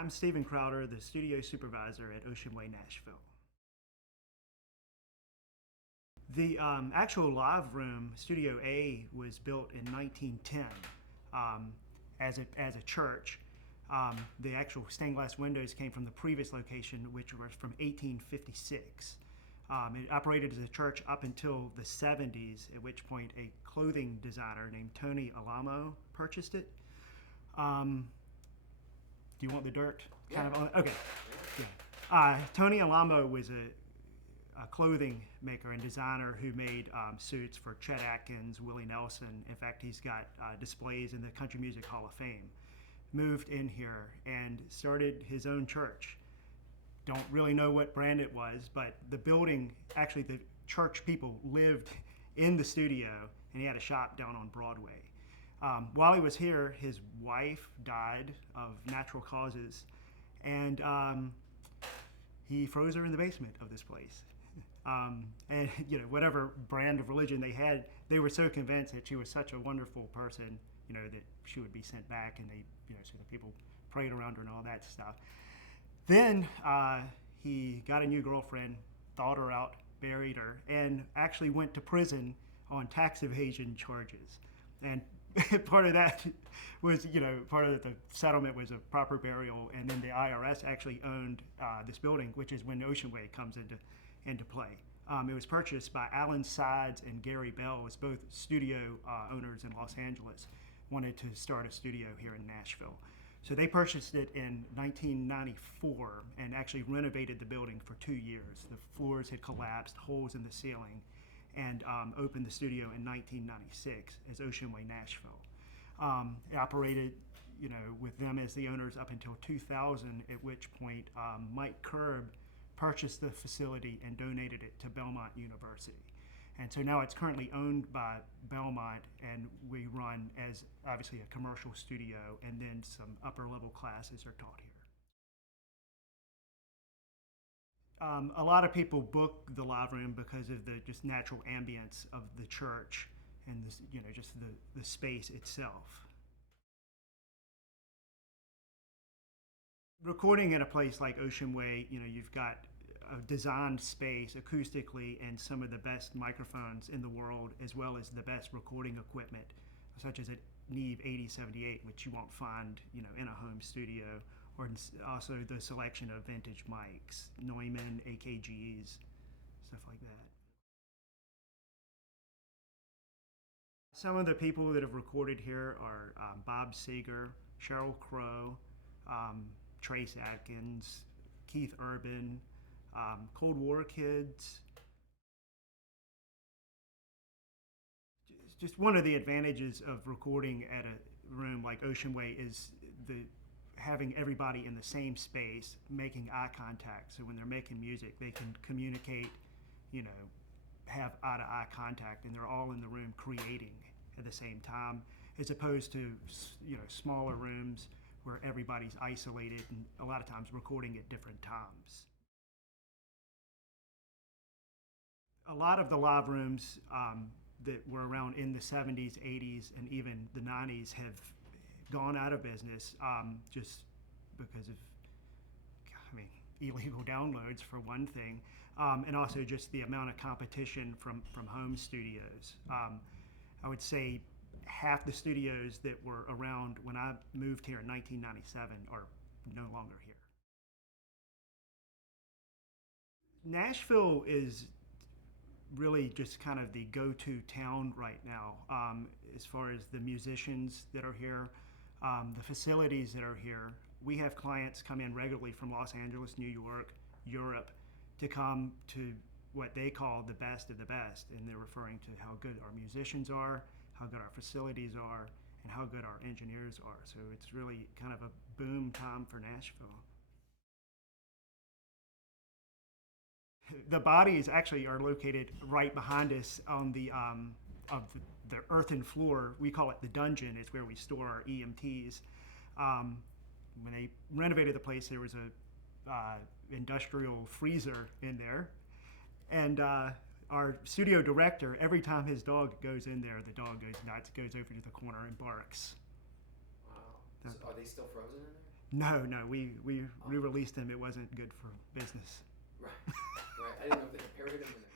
I'm Stephen Crowder, the studio supervisor at Way Nashville. The actual live room, Studio A, was built in 1910 as a church. The actual stained glass windows came from the previous location, which was from 1856. It operated as a church up until the 70s, at which point a clothing designer named Tony Alamo purchased it. Do you want the dirt? Yeah. Kind of. Okay. Yeah. Tony Alamo was a clothing maker and designer who made suits for Chet Atkins, Willie Nelson. In fact, he's got displays in the Country Music Hall of Fame. Moved in here and started his own church. Don't really know what brand it was, but the building, actually the church people lived in the studio, and he had a shop down on Broadway. While he was here, his wife died of natural causes, and he froze her in the basement of this place. And whatever brand of religion they had, they were so convinced that she was such a wonderful person, that she would be sent back, and they, so the people prayed around her and all that stuff. Then he got a new girlfriend, thawed her out, buried her, and actually went to prison on tax evasion charges. And part of that was, part of the settlement was a proper burial, and then the IRS actually owned this building, which is when Ocean Way comes into play. It was purchased by Alan Sides and Gary Bell, as both studio owners in Los Angeles wanted to start a studio here in Nashville. So they purchased it in 1994 and actually renovated the building for 2 years. The floors had collapsed, holes in the ceiling, and opened the studio in 1996 as Ocean Way Nashville. It operated, with them as the owners up until 2000, at which point Mike Curb purchased the facility and donated it to Belmont University. And so now it's currently owned by Belmont, and we run as obviously a commercial studio, and then some upper level classes are taught here. A lot of people book the live room because of the just natural ambience of the church and this, just the space itself. Recording in a place like Ocean Way, you've got a designed space acoustically and some of the best microphones in the world, as well as the best recording equipment, such as a Neve 8078, which you won't find, in a home studio, or also the selection of vintage mics, Neumann, AKGs, stuff like that. Some of the people that have recorded here are Bob Seger, Sheryl Crow, Trace Atkins, Keith Urban, Cold War kids. Just one of the advantages of recording at a room like Ocean Way is having everybody in the same space, making eye contact. So when they're making music, they can communicate, have eye-to-eye contact, and they're all in the room creating at the same time, as opposed to, smaller rooms where everybody's isolated and a lot of times recording at different times. A lot of the live rooms that were around in the 70s, 80s, and even the 90s have gone out of business just because of, illegal downloads for one thing, and also just the amount of competition from home studios. I would say half the studios that were around when I moved here in 1997 are no longer here. Nashville is really just kind of the go-to town right now as far as the musicians that are here, the facilities that are here. We have clients come in regularly from Los Angeles, New York, Europe, to come to what they call the best of the best, and they're referring to how good our musicians are, how good our facilities are, and how good our engineers are. So it's really kind of a boom time for Nashville. The Bottis actually are located right behind us on the earthen floor. We call it the dungeon. It's where we store our EMTs. When they renovated the place, there was a industrial freezer in there, and our studio director, every time his dog goes in there, the dog goes nuts, goes over to the corner and barks. Wow. So are they still frozen in there? No, we released him. It wasn't good for business. Right. I didn't know if they had parodied him or not.